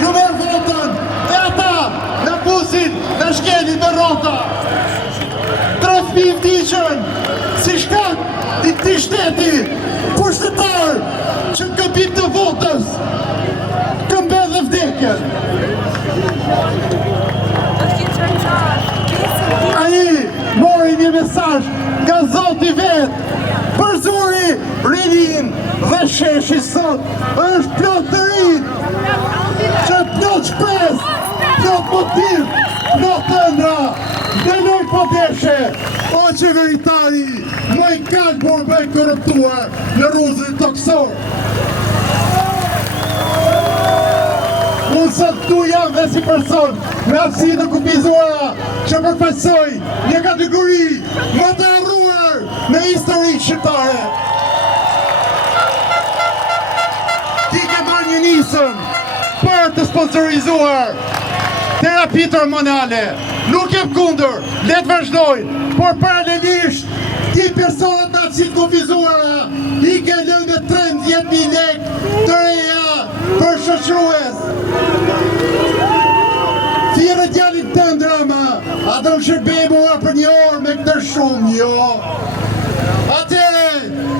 ju merë votën, dhe ata në busin, në shkelin me rota. 3.000 vdiqën, si shkat i këti shteti, pushtetar që në këmbim të votës, këmbed dhe vdekjen. Ai mori një mesazh nga Zoti vet, për zuri rinin dhe sheshi sot është plot të rin, që plot shpes, plot motiv, plot ëndra, dënoj podeshe, o qeveritari, më i kalbur, më i korruptuar në rruzën toksor. Unë sot tu jam dhe si person me aftësi të kufizuara që përfaqësoj një kategori më të harruar me histori shqiptare. Ti ke marrë një nisën për të sponsorizuar terapitë hormonale. Nuk jem kundër, le të vazhdojnë, por paralelisht ti personat në aftësi të kufizuara i ke lënë 13.000 lekë të reja për shoqërues. Thjerë djalin të ndrama, atë më shërbej mua për një orë me këtë shumë, jo. Atere,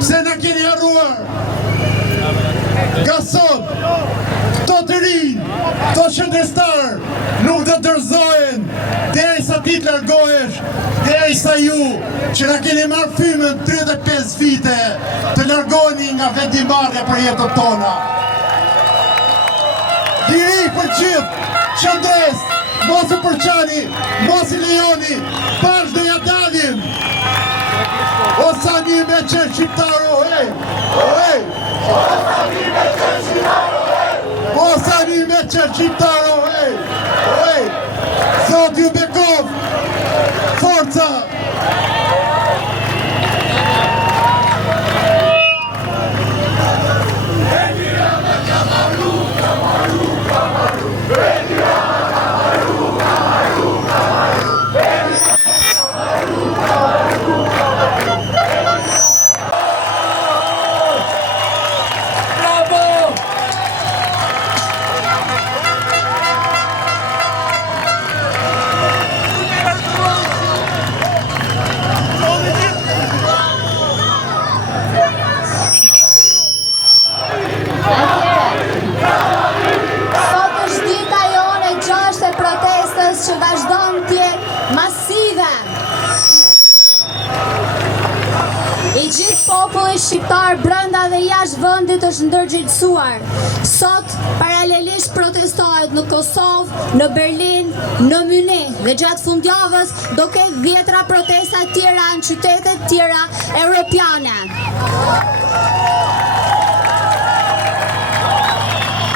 se në keni harruar. Nga sot, këto të rinë, këto qëndrestar, nuk të dërzohen, deri sa ti të largohesh, deri sa ju, që në keni marrë fymën 35 vite, të largoni nga vendimarrja për jetën tona. Diri për gjithë, qëndres, mos e përqani, mos i lejoni, bash dhe ja dalim. O sa një me qenë shqiptaro, hej, hej. O sa një me qenë shqiptaro, hej. O sa një me qenë shqiptaro, hej, hej. Zot ju bekov, forca. që vazhdon tjetë masive. I gjithë populli shqiptar brenda dhe jashtë vendit është ndërgjegjësuar. Sot paralelisht protestohet në Kosovë, në Berlin, në Munich dhe gjatë fundjavës do ketë 10 protesta tjera në qytetet tjera europiane.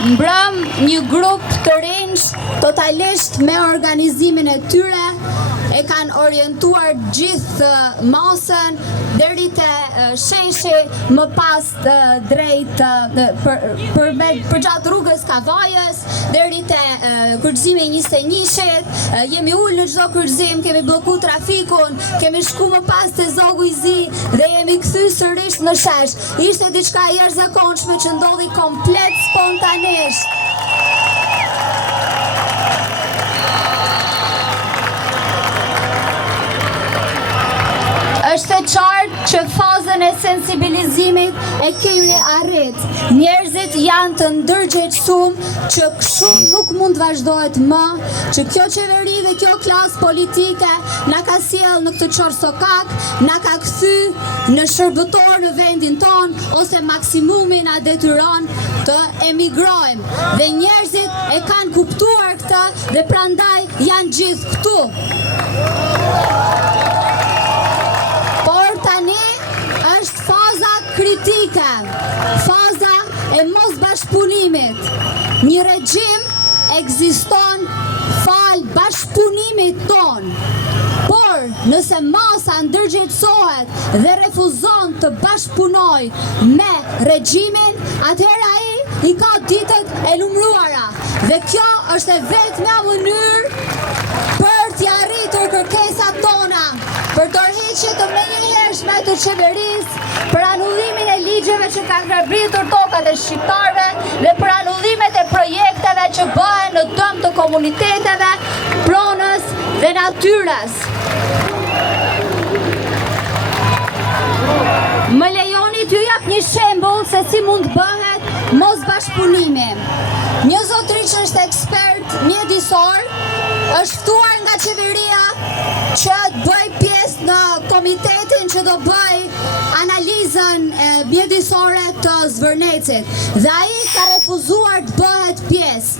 Mbrëm një grup të rinj totalisht me organizimin e tyre, e kanë orientuar gjithë masën deri te sheshi, më pas drejt për gjatë rrugës Kavajës, deri te kryqëzimi 21-shit. Jemi ulë në çdo kryqëzim, kemi blloku trafikun, kemi shku më pas te Zogu i Zi dhe jemi kthy sërish në shesh. Ishte diçka e jashtëzakonshme që ndodhi komplet spontanisht. Është e qartë që fazën e sensibilizimit e kemi arrit. Njerëzit janë të ndërgjegjësuar që kështu nuk mund të vazhdohet më, që kjo qeveri dhe kjo klasë politike na ka sjell në këtë çorsokak, na ka kthy në shërbëtor në vendin ton, ose maksimumi na detyron të emigrojmë. Dhe njerëzit e kanë kuptuar këtë dhe prandaj janë gjithë këtu. Është faza kritike, faza e mos bashkëpunimit. Një regjim ekziston fal bashkëpunimit ton, por nëse masa ndërgjegjësohet dhe refuzon të bashkëpunoj me regjimin, atëherë ai i ka ditët e numëruara. Dhe kjo është e vetmja mënyrë për t'i arritur kërkesat tona, për dorëheqje të menjëhershme të qeverisë, për anullimin e ligjit ligjeve që kanë ngërbritur tokat e shqiptarëve dhe për anullimet e projekteve që bëhen në dëm të komuniteteve, pronës dhe natyrës. Më lejoni t'ju jap një shembull se si mund bëhet mos bashkëpunimi. Një zotëri që është ekspert mjedisor, është ftuar nga qeveria që të bëj pjesë në komitetin që do bëj analizën mjedisore të Zvërnecit. Dhe ai ka refuzuar të bëhet pjesë.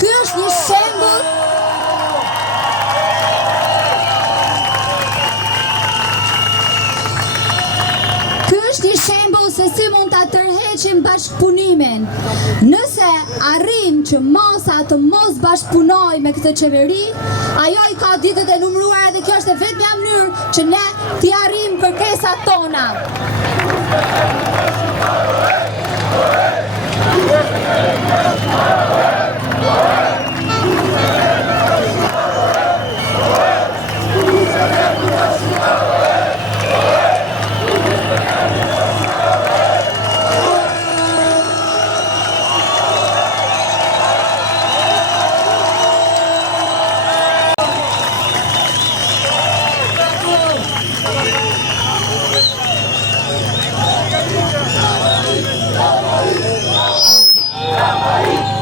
Ky është një shembull se si mund ta tërheqim bashkëpunimin. Nëse arrim që masa të mos bashkëpunoj me këtë qeveri, ajo I ka ditët e numëruara dhe kjo është e vetmja mënyrë që ne t'i arrim kërkesat tona.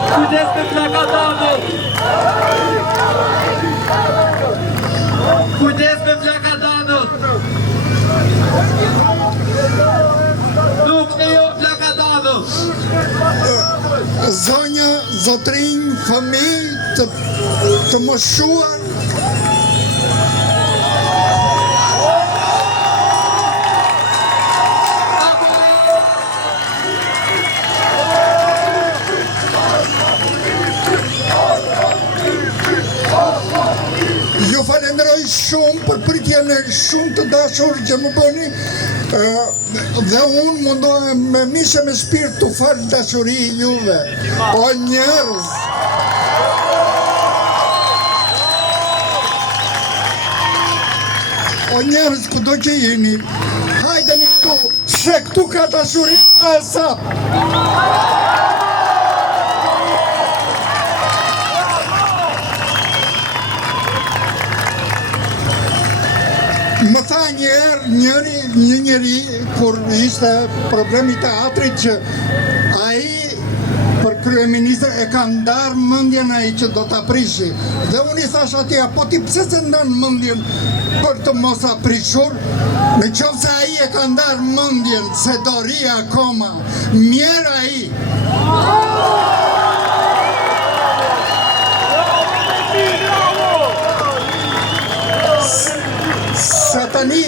Kujdes me plakatanët! Kujdes me plakatanët! Nuk e jo plakatanët! Zonja, zotrinj, fëmijë të moshuar, ju falenderoj shumë për pritjen e shumë të dashur që më bëni dhe unë mundohem me mishe me shpirt të fal dashuri juve. O njerëz! O njerëz kudo që jeni, hajdeni këtu, se këtu ka dashuri e sap. Më tha një njeri, kur ishte problemi teatrit, që ai për kryeministër e ka ndarë mendjen ai që do ta prishi. Dhe unë I thash atij, po ti pse se ndan mendjen për të mos aprishur? Në qoftë se ai e ka ndarë mendjen se do ri akoma, mirë ai. Satani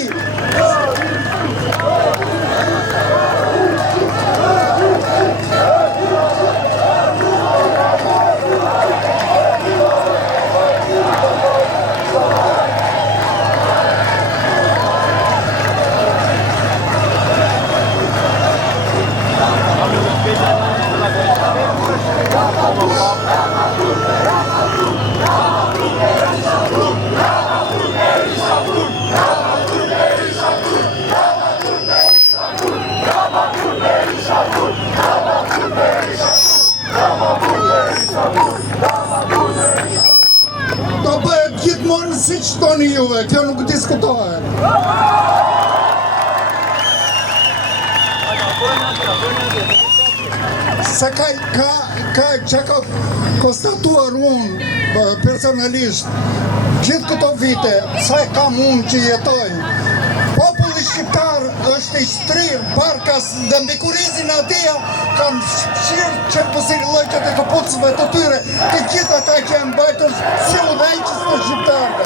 do bëhet gjithmonë si që toni juve, kjo nuk diskutohet. Se ka konstatuar unë personalisht gjithë këto vite, sa kam unë që jetoj, populli shqiptar është I shtrirë barkas dhe mbi kurizin atia kanë fshirë qërpësirë llojqet e këpucëve të tyre, të gjitha ata që janë mbajtur si udhëheqës të shqiptarëve.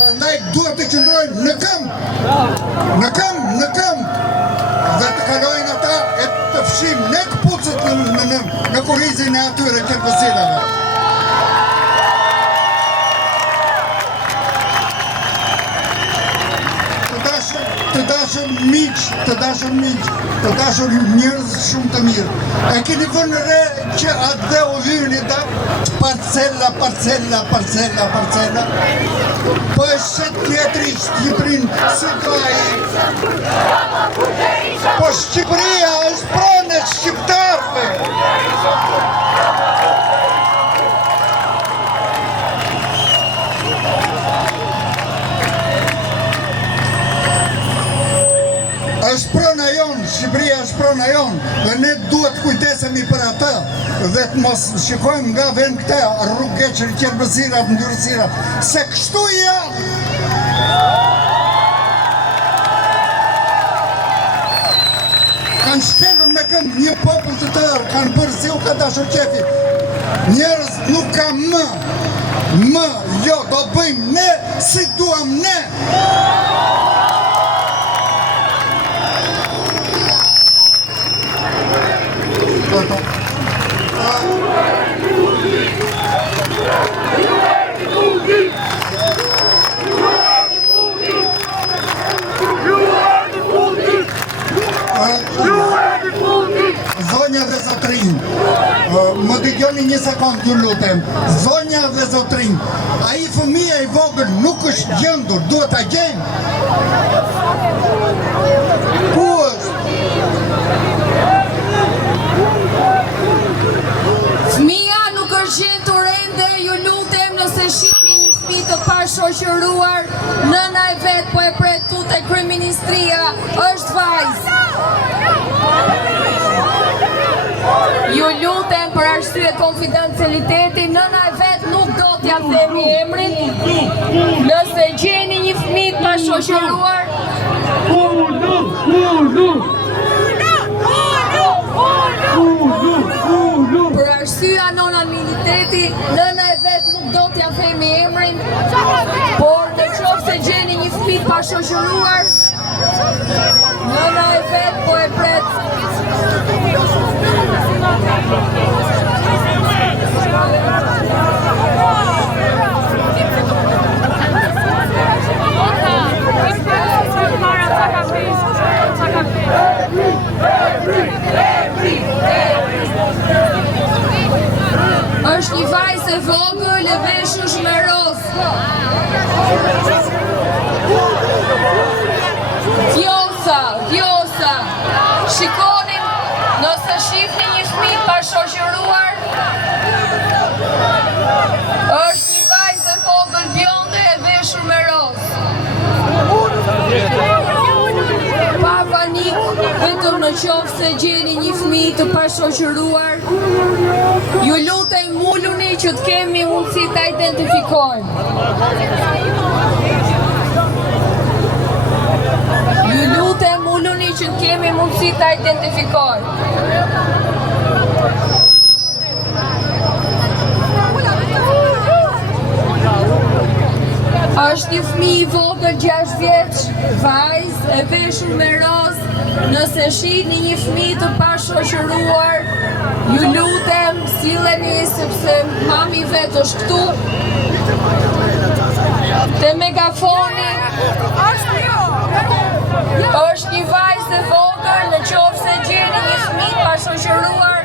Prandaj duhet të qëndrojnë në këmbë dhe të kalojnë ata e të fshim ne këpucët në kurizin e atyre qërpësirave. Të dashëm miq, të dashur njerëz shumë të mirë. E keni vënë re që atë dhe u vyni da parcella. Po e shet tjetëri Shqipërin si ka i. Po Shqipëria është pranë e shqiptarëve. është prona jonë, Shqipëria është prona jonë, dhe ne duhet kujdesemi për atë, dhe të mos shikojmë nga vend këte rrugë që qerbëzirat, ndyrësirat, se kështu janë. Kanë shkelur me kënd një popull të tërë, kanë bërë si u ka dashur qefi. Njerëz nuk ka më, jo, do bëjmë ne si duam ne. Zonja dhe zotrin, më dëgjoni një sekund ju lutem. Zonja dhe zotrin, ai fëmija i vogël nuk është gjendur, duhet ta gjejmë. Ku është? Fëmia nuk është gjendur ende, ju lutem nëse shihni një fëmijë të pashoqëruar, nëna e vet po e pret tute kryeministria, është vajzë. Ju lutem për arsye konfidencialiteti, nëna e vet nuk do t'ja themi emrin. Nëse gjeni një fëmijë të pashoqëruar, për arsye anonimiteti, nëna e vet nuk do t'ja themi emrin, por në qoftë se gjeni një fëmijë të pashoqëruar, nëna e vet po e pret. Është një vajzë e vogël e veshur me rozë. Vjosa. Shikonin, nëse shihni një fëmijë të pashoqëruar, është një vajzë e vogël bjonde e veshur me rozë. Pa panik, vetëm në qoftë se gjeni një fëmijë të pashoqëruar, ju lutem muluni që të kemi mundësi ta identifikojmë. Ju lutem muluni që të kemi mundësi ta identifikojmë. Është një fëmijë i vogël 6 vjeç, vajzë e veshur me rozë. Nëse shihni një fëmijë të pashoqëruar, ju lutem silleni sepse mami vet është këtu. Te megafoni është një vajzë e vogël, në qoftë se gjeni një fëmijë të pashoqëruar,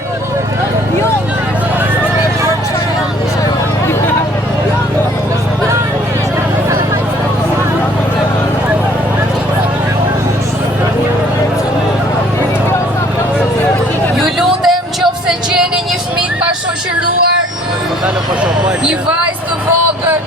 ju lutem qoftë se gjeni një fëmijë të pashoqëruar, një vajzë të vogël,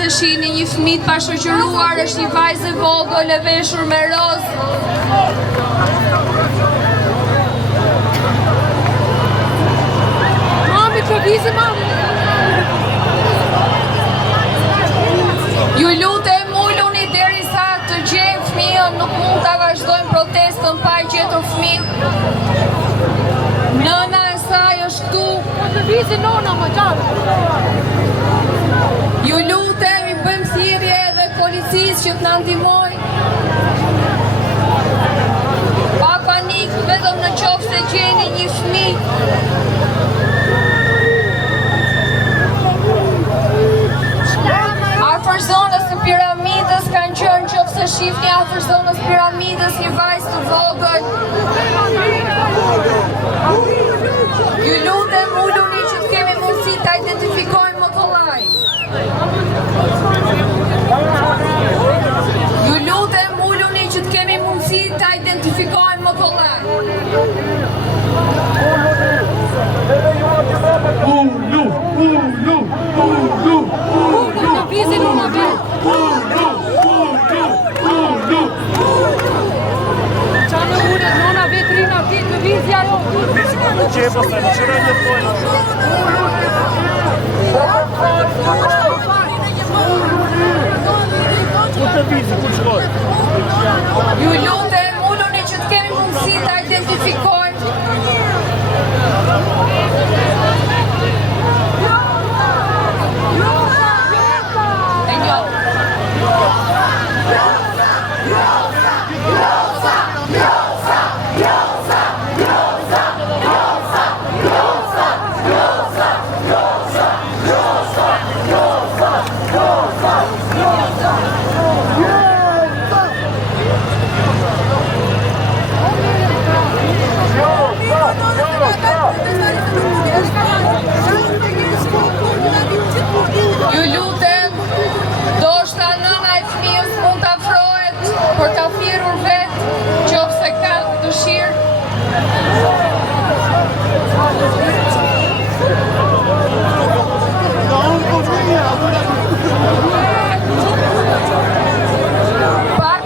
Nëse shihni një fëmijë të pashoqëruar, është një vajzë e vogël e veshur me roz. Mami, të vizë, mami. Ju lutem uluni derisa të gjejmë fëmijën, nuk mund ta vazhdojmë protestën pa e gjetur fëmijën. Nëna e saj është këtu. Të vizë nona më qarë. Ju lutem, i bëjmë thirrje edhe policisë që të na ndihmojnë. Pa panik, vetëm në qoftë se gjeni një fëmijë. Afër zonës së piramidës kanë qenë, nëse shihni afër zonës piramidës, një vajzë të vogël. Ju lutem, uluni që të kemi mundësi ta identifikojmë më kollaj. Ju lutem, uluni që të kemi mundësi ta identifikojmë më kollaj. Ju lutem, uluni që të kemi mundësi ta identifikojmë. E njoh. Ju lutem, ndoshta nëna e fëmijës mund të afrohet për ta thirrur vetë, nëse ka dëshirë. Pak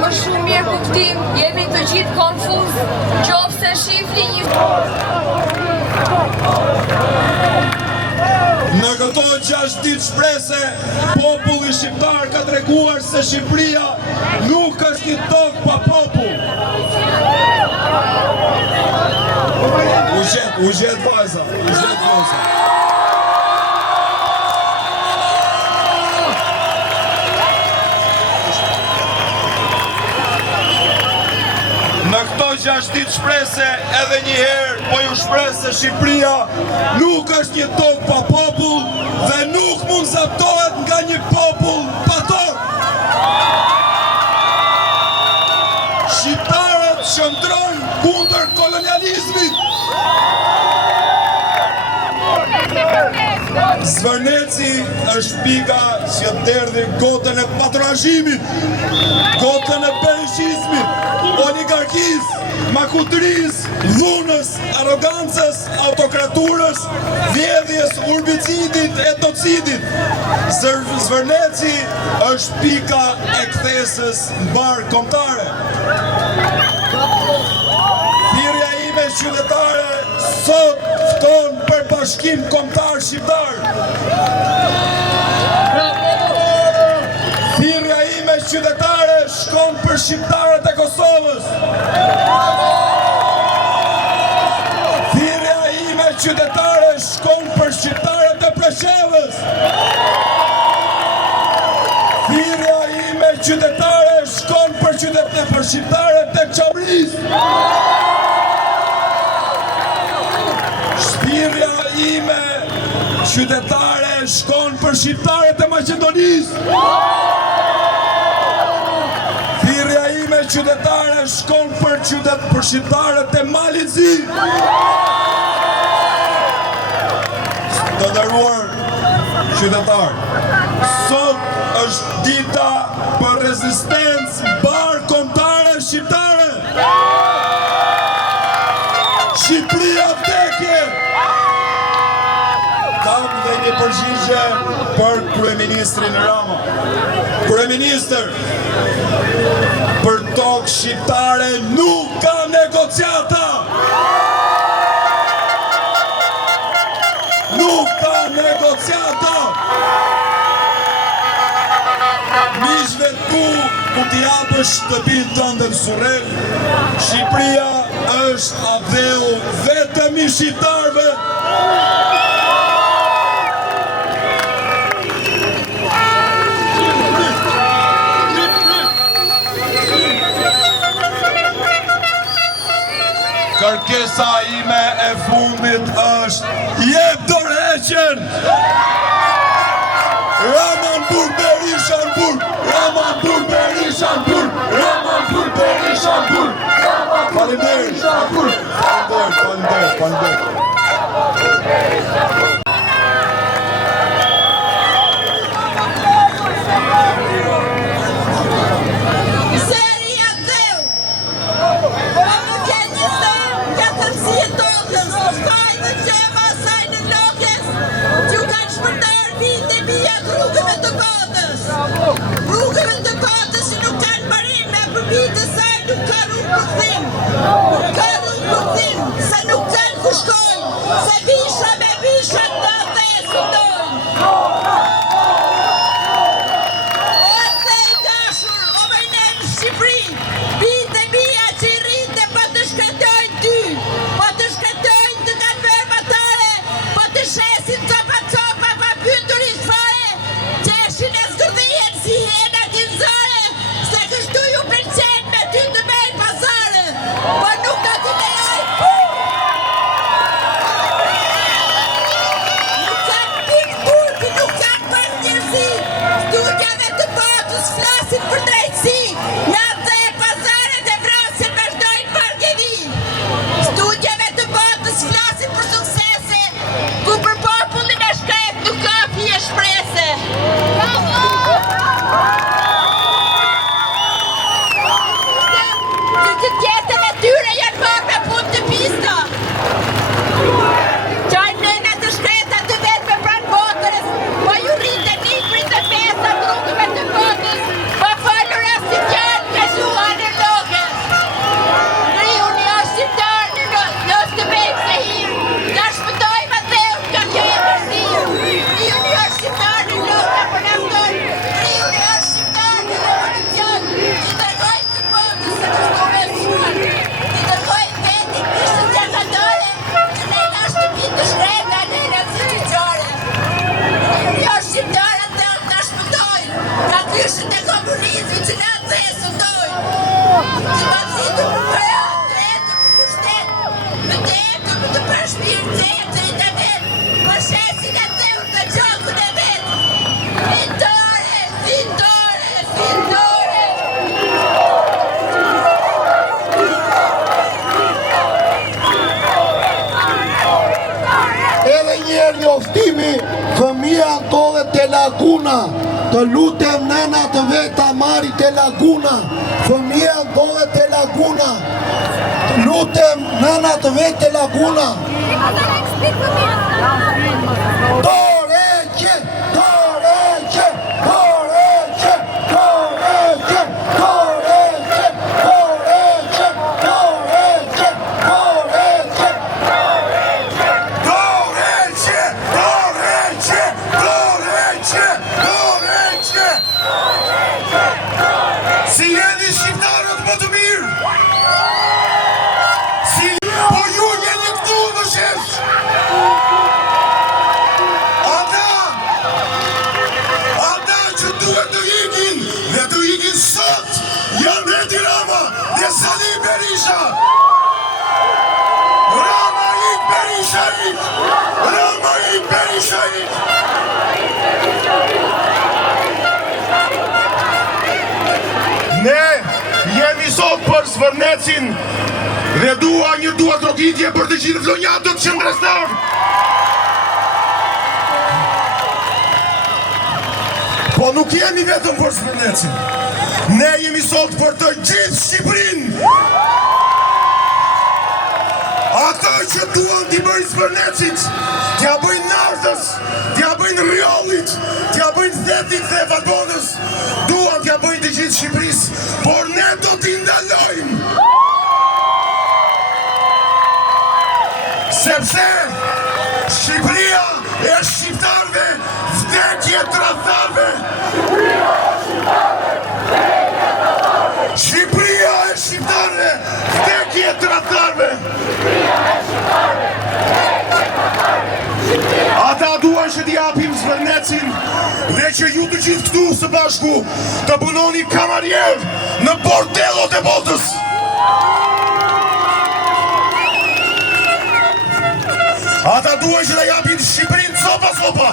më shumë mirë kuptim, jemi të gjithë konfuz, nëse shihni një. Në këto 6 ditë shprese, populli shqiptar ka treguar se Shqipëria nuk është një tokë pa popull. U gjet vajza. Në këto 6 ditë shprese, edhe një herë, po ju shpres se Shqipëria nuk është një tokë pa popull dhe nuk mund zaptohet nga një popull pa tokë. Shqiptarët shëndrojnë kundër kolonializmit. Zvërneci është pika që derdhi gotën e patronazhimit, gotën e perishizmit, oligarkisë, makutërisë, dhunës, arrogancës, autokraturës, vjedhjes, urbicidit, etocidit. Zvërneci është pika e kthesës mbar kombëtare. Thirrja ime qytetare sot fton për bashkim kombëtar shqiptar. Thirrja ime qytetare shkon për shqiptarët e Kosovës. Thirrja ime qytetare shkon për shqiptarët e Preshevës. Thirrja ime qytetare shkon për shqiptarët e Çamrisë. Thirrja ime qytetare shkon për shqiptarët e Maqedonisë. Thirrja ime qytetare shkon për shqiptarët e Malizi. Të nderuar qytetar, sot është dita për rezistencë mbar kombëtare shqiptare. Shqipëria vdekje! Kam dhe Ministër, për tokë shqiptare nuk ka negociata! Nuk ka negociata! Miqve tu ku t'i japësh shtëpinë tënde në Surrel, Shqipëria është aveu vetëm i shqiptarëve. Kërkesa ime e fundit është jep dorëheqjen! Ramanburg Berishanburg! Ramanburg Berishanburg! Ramanburg Berishanburg! Faleminderit! Faleminderit! Rrugëve të Batës që nuk kanë mbarim me përmjet e saj nuk ka rrugë përkthim. Nuk ka rrugë përkthim, se nuk kanë ku shkojnë, se visha me visha të atë dojnë. O të i dashur, o me ne në Shqipëri, vite mia që i rrite pa të shkretojnë ty, pa të shkretojnë të kanë verë matare, pa të shesin copa pa pyturit fare, qeshin e zgërdhijen si hena kinzare, se kështu ju përqen me ty të mejnë pazare, pa nuk ka të lejaj. Nuk kanë pikë turpi, nuk kanë për njërzi, studjave të Batës flasin për drejtësi, natë dhe pazaret e vrasin vazhdojnë margjevi. Studjave të Batës flasin për suksese, ku për popullin e shkret nuk ka fije shprese. Që të tjetën e tyre janë marrë me punë të pista. Qajnë nëna të shkreta të vetë me pranë botërës, pa ju rrite nikrin dhe pesa të rrugëve të botës, pa falur asë fjalë me zuan e logës. Ngriu një është shqiptar në los të bejmë se hirë, nga shpëtojmë atë nga kjo e mërzirë. Ngriu një është shqiptar në logë për naftoj, ngriu një është shqiptar në revolucion, që tërgojmë të botës se kështu me shkuar, që tërgojmë vetin pishën gjakadore, që ne nga shtëpi të shkreta në institucione. Ngriu një është shqiptar atë nga shpëtojnë, nga kyshën e komunizmi që na të e sëndojnë, që ka zitur për para, drejtë për kushtet, më të për të përshpirë centrit e vetë, për shesin e tërë të gjokën e vetë. Fitore, fitore, fitore! Edhe njerë njoftimi, fëmija ndodhet te laguna, të lutem nëna të veta marri te laguna, fëmija ndodhet te laguna, të lutem nëna të vetë te laguna. Dorëheqje, dorëheqje, dorëheqje, dorëheqje, dorëheqje, dorëheqje, dorëheqje, dorëheqje. Dorëheqje, dorëheqje, dorëheqje, dorëheqje! Si jeni shqiptarët më të mirë? Po ju jeni këtu në shesh! Ata që duhet të ikin dhe të ikin sot janë Edi Rama dhe Sali Berisha! Rama ik Berisha ik! Rama ik Berisha ik! Ne jemi sot për Zvërnecin dhe dua një trokitje për të gjithë vlonjatët qendrësor. Po nuk jemi vetëm për Zvërnecin. Ne jemi sot për të gjithë Shqipërinë. Ata që duan t'i bëjnë Zvërnecit, t'ja bëjnë Nardës, t'ja bëjnë Rjollit, t'ja bëjnë Zetit dhe Valbonës, duan t'ja Shqipërisë, por ne do t'i ndalojmë. Sepse Shqipëria e shqiptarëve, vdekje tradhtarëve. Shqipëria e shqiptarëve, vdekje tradhtarëve. Ata duan që t'i japim zbërnecin dhe që ju të gjithë këtu së bashku të punoni kamarierë në bordelot e botës. Ata duan që t'a japin Shqipërinë copa.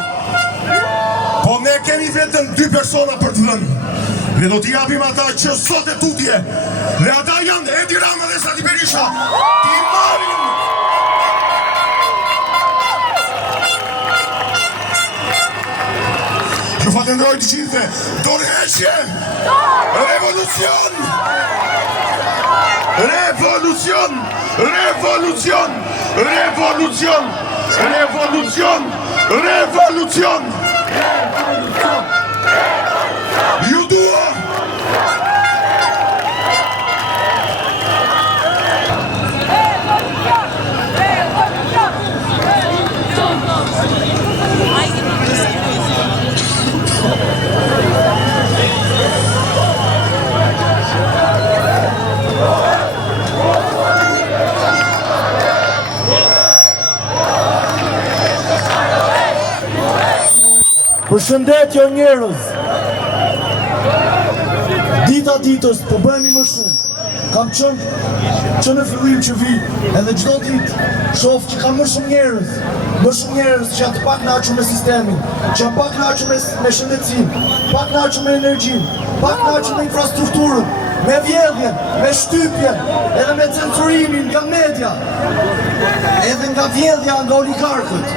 Po ne kemi vetëm 2 persona për të vënë. Ne do t'i japim ata që sot e tutje. Dhe ata janë Edi Rama dhe Sali Berisha. T'i marim. Ju falenderoj të gjithëve. Dorëheqje! Revolucion! Revolucion! Revolucion! Revolucion! Revolucion! Revolucion! Ju dua! Përshëndetje njerëz. Dita ditës po bëhemi më shumë. Kam qenë që në fillim që vi, edhe çdo ditë shoh që ka më shumë njerëz që janë të pakënaqur me sistemin, që janë pakënaqur me shëndetësinë, pakënaqur me energjinë, pakënaqur me infrastrukturën, me vjedhjen, me shtypjen, edhe me censurimin nga media, edhe nga vjedhja nga oligarkët.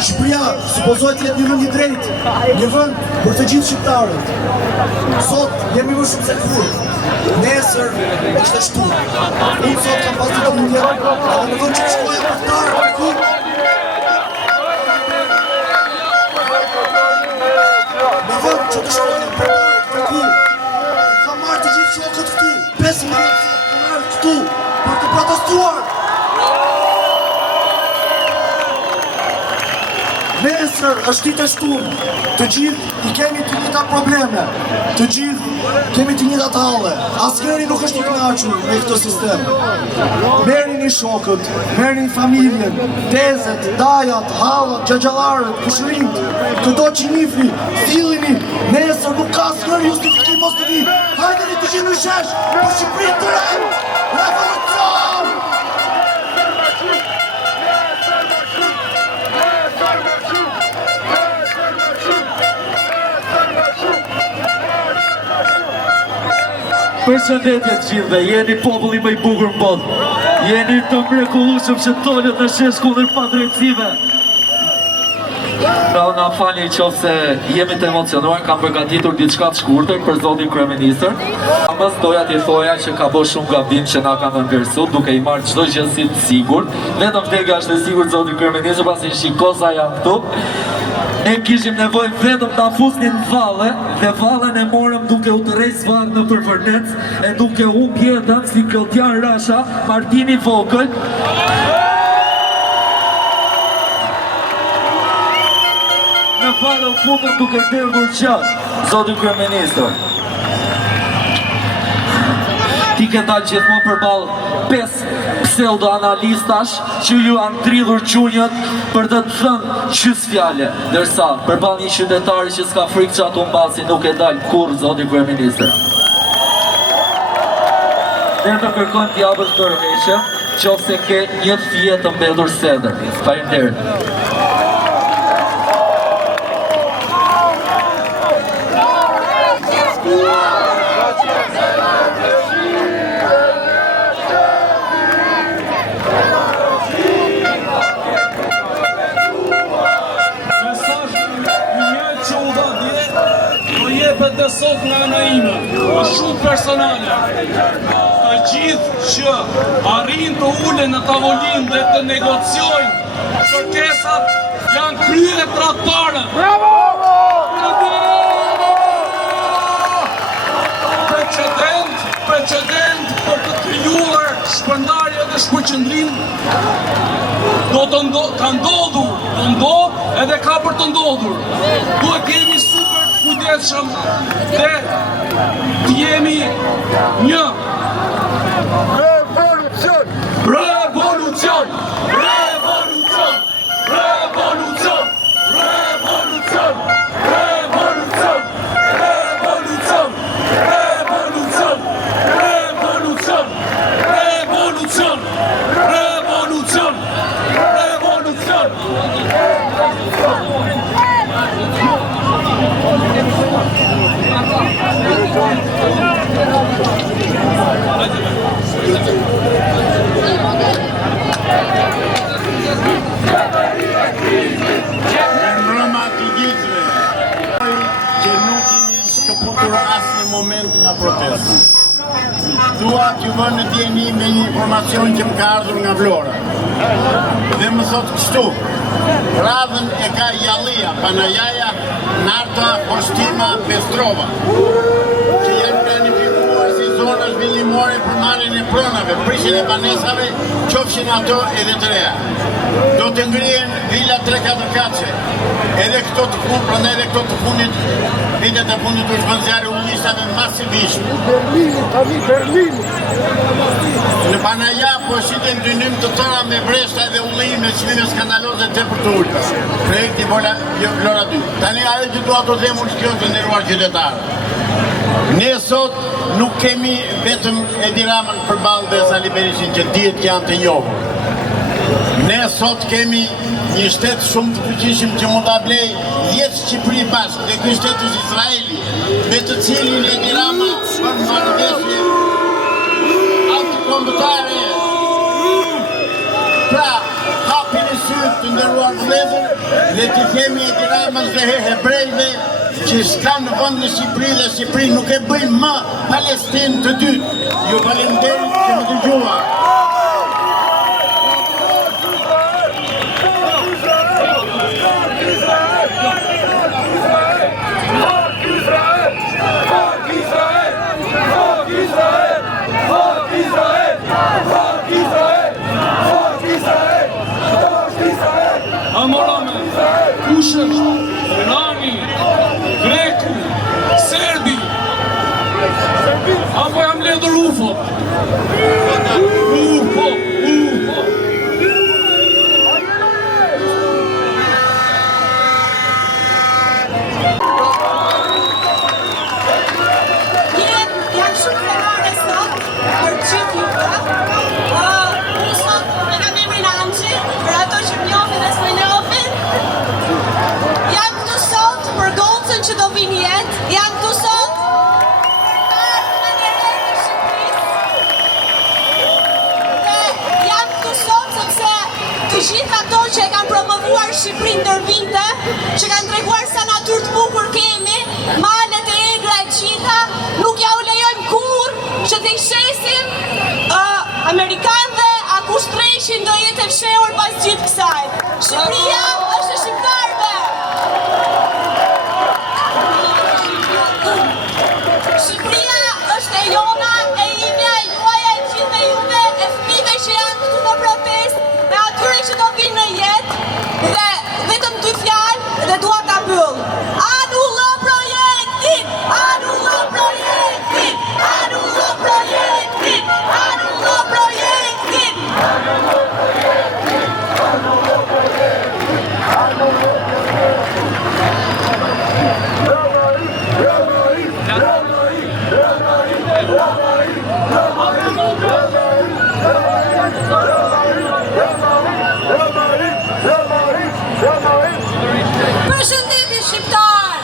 Shqipëria supozohet të jetë një vend i drejtë, një vend për të gjithë shqiptarët. Sot jemi më shumë se kur. Nesër është ashtu. Unë sot kam pas ditë mundje, edhe në vend që të shkoja për tarë, për kur. Në vend që të shkoja për tarë, për kur. Kam marrë të gjithë shokët këtu, 15 sot kam marrë këtu, për të protestuar. Nesër është ditë e shtunë, të gjithë i kemi të njëjta probleme, të gjithë kemi të njëjtat halle, asnjëri nuk është i kënaqur me këtë sistem. Merrni shokët, merrni familjen, tezet, dajat, hallat, xhaxhallarët, kushërinjt, këto që njihni, sillini, nesër nuk ka asnjë justifikim mos të vi. Hajdeni të gjithë në shesh, për Shqipërinë të re, revolucion! Përshëndetje të gjithëve, jeni populli më i bukur në botë. Jeni të mrekullueshëm që tolet në shesh kundër padrejtësive. Na falni qofse jemi të emocionuar, kam përgatitur diçka të shkurtër për zotin kryeministër. Ambas doja t'i thoja që ka bërë shumë gabim që na kanë ngërsu, duke i marrë çdo gjë si të sigurt. Vetëm vdekja është e sigurt zoti kryeministër, pasi shikosa janë këtu. Ne kishim nevojë vetëm ta fusnin në valle, dhe vallen e morëm duke u tërheqë varr në përvërnec, e duke humb jetën si Klodian Rasha, Martini Vogël. Në valën futën duke derdhur qatë, zoti kryeministër. Ti ke dalë gjithmonë përballë 5 pseudo-analistash që ju janë dridhur qunjët për të thënë qys fjale, ndërsa përballë një qytetari që s'ka frikë që ato mbasi nuk e dalë kurrë zoti kryeministër. Ne të kërkojmë t'japësh dorëheqje, qofse ke një fije të mbetur sedër. Faleminderit. Dhe sot nga ana ime, është shumë personale. Të gjithë që arrin të ulen në tavolinë dhe të negociojnë kërkesat janë krye tradhtarë. Bravo! Të këtë shpërqendrim ka ndodhur, do ndodh edhe ka për të ndodhur. Duhet jemi super kujdesshëm dhe të jemi një. Revolucion! Revolucion! Revolucion! Revolucion! Revolucion! Revolucion! Revolucion! Revolucion! Revolucion! Revolucion! Revolucion! Revolucion! Nga protesta. Dua t'ju vënë në djeni me një informacion që më ka ardhur nga Vlora. Dhe më thotë kështu, radhën e ka Jallia, Panajaja, Narta, Postima, Pestrova, që janë planifikuar si zona zhvillimore për marrjen e pronave, prishin e banesave, qofshin ato edhe të reja. Do të ngrihen vila 3-4 kace, edhe këto të punë, prandaj edhe këto të punit, vitet e punit u shpenzjarë ullistave masivisht. Berlin! Në Panaja po shiten dynim të tëra me breshta dhe ullimi me çmime skandaloze të për të ullë. Projekti Vlora 2. Tani ajo që dua të them unë kjo të nderuar qytetarë. Ne sot nuk kemi vetëm Edi Ramën përballë dhe Sali Berishin që dihet janë të njohur. Ne sot kemi një shtet shumë të fuqishëm që mund ta blej 10 Shqipëri bashkë, dhe ky shtet është Izraeli, me të cilin Edi Rama bën marrëveshje antikombëtare. Pra, hapin e sytë të nderuar vëllezër dhe të themi Edi Ramës dhe hebrejve që s'kan në vend në Shqipëri dhe Shqipëri nuk e bëjnë më Palestinë të dytë. Ju falenderoj që më dëgjua. Amorame, Kushësh, Rani, Greku, Serbi, apo jam ledhur UFO? UFO! Jam shumë krenare sot për gjithë juve. Unë sot me kam emrin Anxhi, për ato që më njohin dhe s'me njohin. Jam këtu sot për Gocën që do vinë jetë. Jam këtu sot për ardhmen e re të Shqipërisë. Dhe jam këtu sot sepse të gjithë ato që e kanë promovuar Shqipërinë ndër vite, që kanë treguar sa natyrë të bukur kemi, malet e egra e gjitha, nuk ja u lejojmë kur që të shesim Amerikanëve a kushtrejshin do jetë e fshehur pas gjithë kësaj. Shqipëria është e shqiptarëve. Shqipëria është e jona, e imja, e juaja, e gjithë e juve, e fëmijëve që janë këtu në protestë, me atyre që do vinë në jetë, dhe vetëm 2 fjalë dhe dua ta mbyll. Anullo projektin! Anullo projektin! Anullo projektin! Anullo projektin! Përshëndetje shqiptar!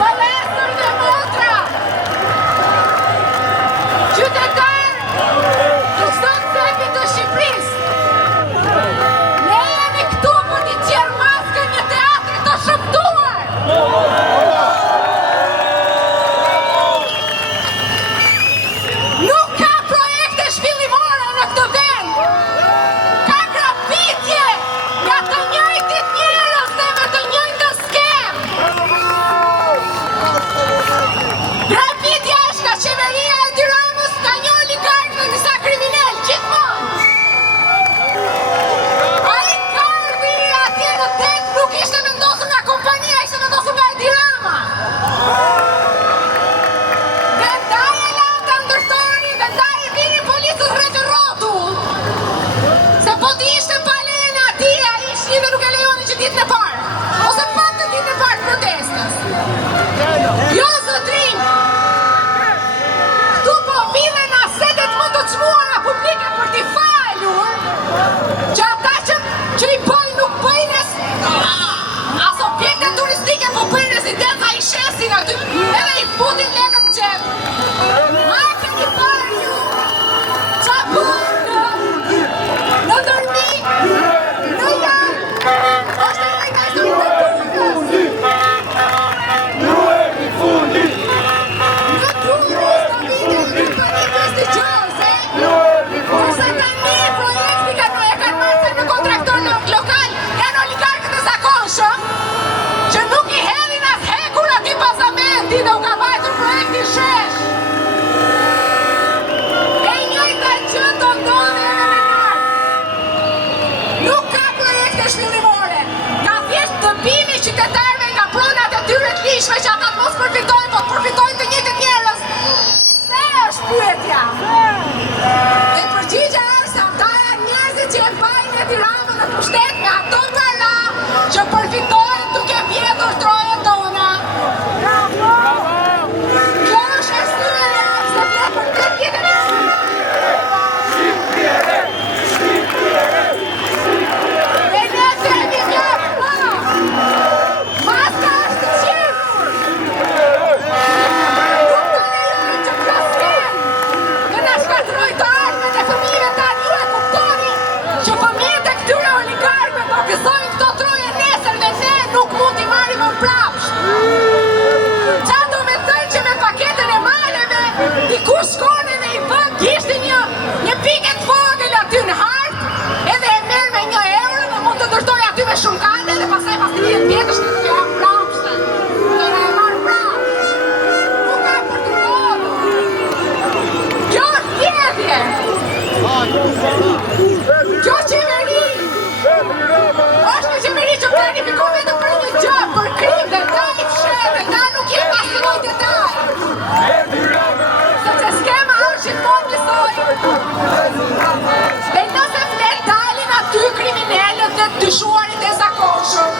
Vëllezër dhe motra! Qytetar të sot themi të Shqipërisë! Ne jemi këtu për t'i qerë maskën një teatr! ditën e parë, ose pak në ditën e parë të protestës. Jo, zotrin, këtu po vinen asetet më të çmuara publike për t'i falur, që ata që i bëjnë nuk bëjnë as objekte turistike, po bëjnë rezidenca i shesin aty, edhe i futin lekë në qep. Majke një parë ju, qa bëjnë në dërmi, në janë, është e në kajtë në turës. Në turës të vitin, në përgjës të qëse, kurse të një projekti e kanë marrë në kontraktor lokal, janë oligarkët e zakonshëm, që nuk i hedhin as hekur ati pasamenti dhe u ka vajtur projekti shesh. E njëjta që të ndodhe edhe me nartë. Nuk ka projekte shvillimore, ka thjesht dëbimi qytetarëve nga pronat e tyre të lishme që ata mos përfitojnë, po të përfitojnë të njëjtët njerëz. Se është pyetja? Dhe përgjigja është ata janë njerëzit që e bajnë e Tiranën në pushtet me ato para që përfitojnë duke vjedhur trojet tona. Kjo është arsyeja se flet për 8 vjet e dhe ne themi mjaft, maska është të qirur. Nuk të lejojmë që kjo sken të na shkatroj të ardhmen e fëmijëve tanë, ju e kuptoni që fëmijët e këtyre oligarkëve do gëzojnë këto troje nesër dhe ne nuk mund t'i marrim më prapsht. Qa do me thënë që me paketën e maleve dikush shkone dhe i bën kishti një piket vogël aty në hartë edhe e merr me 1 euro dhe mund të dërtoj aty me shumë kande dhe pasaj pas 30 vjetësh në kjo prapsht. Do na e marr prapsht. Nuk ka për të ndodhur. Kjo është thjedhje. Kjo qeveri është një qeveri që planifikon vetëm për një gjë, për krim dhe dali fshetë, nga nuk jem pastroj detaj. Sepse skema është gjithmonë njësoj. Dhe nëse flet dalin aty kriminalët dhe dyshuarit e zakonshëm.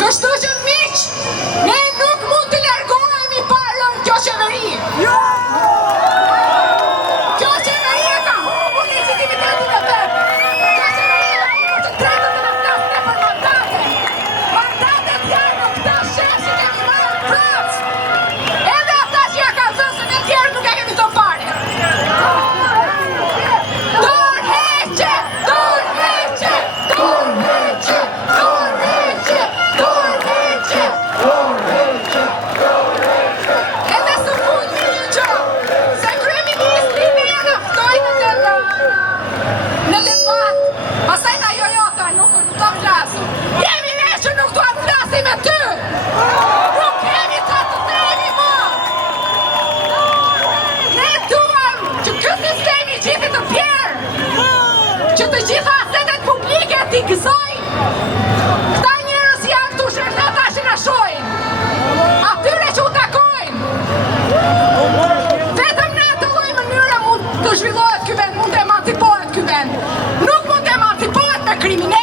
Kështu që miq, ne nuk mund të largohemi pa rënë kjo qeveri. Kjo qeveri e ka humbur legitimitetin e vet. Kjo qeveri e ka humbur të drejtën të na flasë ne për mandate. Mandatet janë në këta shef që kemi marrë prapsht. Edhe ata që ja kanë thënë se ne tjerë nuk e kemi të fare. Dorëheqje! Dorëheqje! Dorëheqje! Dorëheqje! Dorëheqje! Edhe së fundi një gjë, se kryeministri ne ja na ftoi në debat, pasaj tha jo, nuk do flasu. Jemi ne që nuk do të flasim me ty! Nuk kemi të themi më! Ne duam që këtë sistemi gjithë të pjerë, që të gjitha asetet publike t'i gëzojnë. Këta njerëz janë këtu shërta ata që na shohin. Atyre që u takojnë. Vetëm në atë lloj mënyre mund të zhvillohet ky vend, mund të emancipohet ky vend. Nuk mund të emancipohet me kriminal.